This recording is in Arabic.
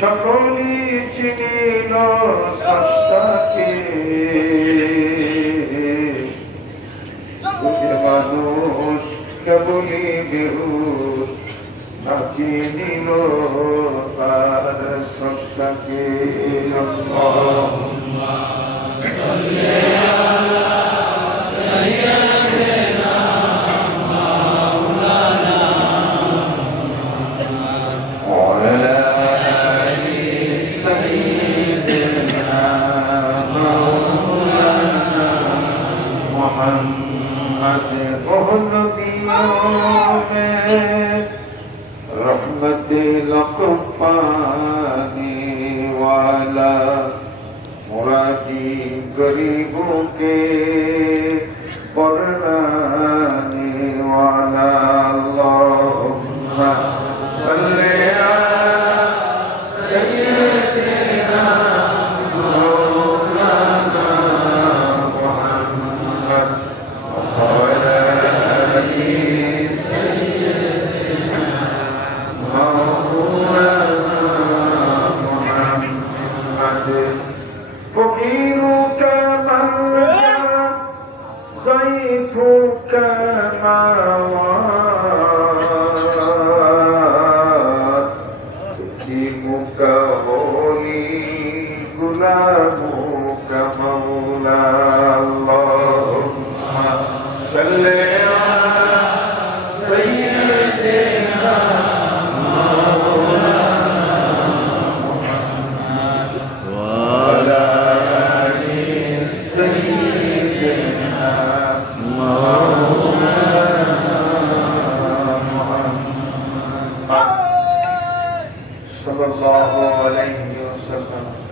সকলি চিনিল স্রষ্টাকে, মানুষ কেবলি বেহুশ না চিনিল তার স্রষ্টাকে। আল্লাহুম্মা সাল্লি আলা সাইয়্যিদিনা মাওলানা ওয়া আলা रहमत लक़फ़ानी वाला मुरादी गरीबों के परनाने वाला। अल्लाहुम्मा सल्ली अला सय्यिदिना मौलाना मुहम्मद व अला आलि فقيرك ملجأ ضيفك مواد يتيمك ولي غلامك مولى. اللهم صل على سيدنا صلى الله عليه وسلم.